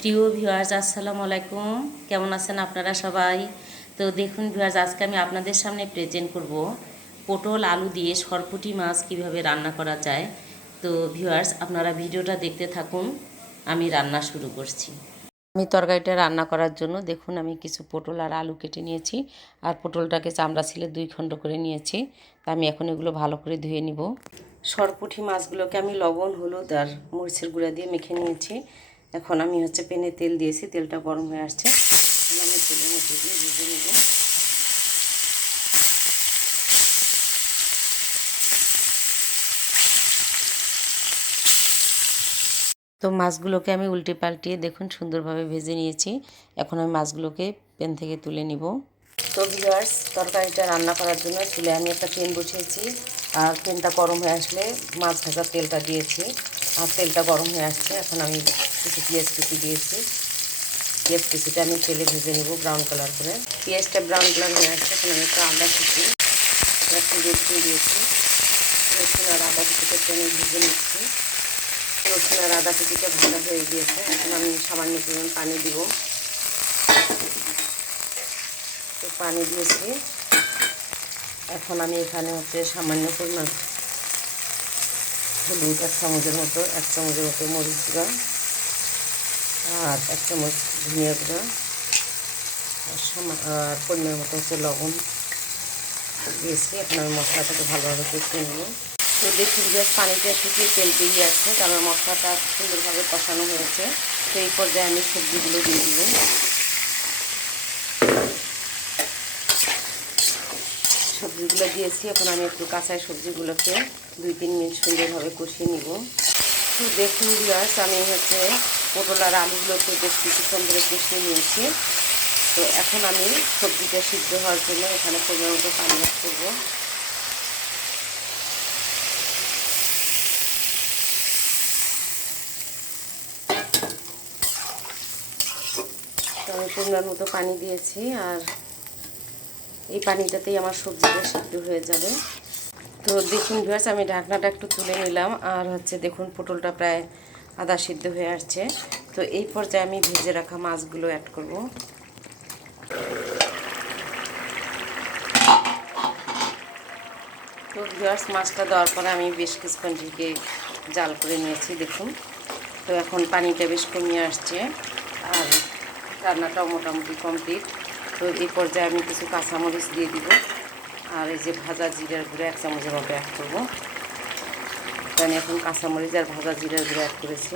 প্রিয় ভিউয়ার্স, আসসালামু আলাইকুম। কেমন আছেন আপনারা সবাই? তো দেখুন ভিউয়ার্স, আজকে আমি আপনাদের সামনে প্রেজেন্ট করব পটল আলু দিয়ে সরপুঁটি মাছ কিভাবে রান্না করা যায়। তো ভিউয়ার্স, আপনারা ভিডিওটা দেখতে থাকুন, আমি রান্না শুরু করছি। আমি তরকারিটা রান্না করার জন্য দেখুন আমি কিছু পটল আর আলু কেটে নিয়েছি, আর পটলটাকে চামড়া ছিলে 2 খণ্ড করে নিয়েছি। তা আমি এখন এগুলো ভালো করে ধুয়ে নিব। সরপুঁটি মাছগুলোকে আমি লবণ, হলুদ আর মরিচের গুঁড়া দিয়ে মেখে নিয়েছি। এখন আমি প্যানে তেল দিয়েছি, তেলটা গরম হয়ে আসছে। এখন আমি তেলের মধ্যে দিয়ে ভেজে নেব। তো মাছগুলোকে আমি উল্টে পাল্টিয়ে দেখুন সুন্দরভাবে ভেজে নিয়েছি। এখন আমি মাছগুলোকে প্যান থেকে তুলে নিব। তো ভিউয়ার্স, তরকারিটা রান্না করার জন্য চুলে আমি একটা প্যান বসিয়েছি, আর প্যানটা গরম হয়ে আসলে মাছ ভাজার তেলটা দিয়েছি, আর তেলটা গরম হয়ে আসছে। এখন আমি কিছু পেঁয়াজ কুচি দিয়েছি। পেঁয়াজ কুচিটা আমি তেলে ভেজে নেব ব্রাউন কালার করে। পেঁয়াজটা ব্রাউন কালার হয়ে আসছে। এখন আমি একটু আদা কুচি, একটু রসুন দিয়েছি। রসুন আর আদা কুচিটা আমি ভেজে নিচ্ছি। রসুন আর আদা কুচিটা ভাজা হয়ে গিয়েছে। এখন আমি সামান্য পরিমাণ পানি দিব। তো পানি দিয়েছি। এখন আমি এখানে সামান্য পরিমাণ হলুদ, 1 চামচের মতো মরিচ গুঁড়া, আর 1 চামচ ধনিয়া গুঁড়া, আর পরিমাণ মতো লবণ দিয়েছি। এখন আমি মশলাটাকে ভালোভাবে কষিয়ে নেব। তো দেখুন যে পানিটা শুকিয়ে তেল বেরিয়ে আসছে, কারণ মশলাটা সুন্দরভাবে কষানো হয়েছে। তো এই পর্যায়ে আমি সবজিগুলো দিয়ে দিব। সবজিগুলো দিয়েছি। এখন আমি একটু কাঁচা সবজিগুলোকে 2-3 মিনিট সুন্দরভাবে কষিয়ে নিব। তো দেখুন ভিউয়ার্স, আমি পটল আর আলুগুলোকে বেশ কিছুক্ষণ ধরে কষিয়ে নিয়েছি। তো এখন আমি সবজিটা সিদ্ধ হওয়ার জন্য এখানে পরিমাণ মতো পানি অ্যাড করব। তো আমি পরিমাণ মতো পানি দিয়েছি, আর এই পানিটাতেই আমার সবজিটা সিদ্ধ হয়ে যাবে। তো দেখুন ভিউয়ার্স, আমি ঢাকনাটা একটু তুলে নিলাম, আর দেখুন পটলটা প্রায় আধা সিদ্ধ হয়ে আসছে। তো এই পর্যায়ে আমি ভেজে রাখা মাছগুলো অ্যাড করব। তো ভিউয়ার্স, মাছটা দেওয়ার পরে আমি বেশ কিছুক্ষণ থেকে জাল করে নিয়েছি দেখুন। তো এখন পানিটা বেশ কমিয়ে আসছে, আর রান্নাটাও মোটামুটি কমপ্লিট। তো এই পর্যায়ে আমি কিছু কাঁচামরিচ দিয়ে দিব, আর এই যে ভাজা জিরার গুঁড়ো 1 চামচের মতো অ্যাড করবো। তো আমি এখন কাঁচামরিচ আর ভাজা জিরার গুঁড়ো অ্যাড করেছি।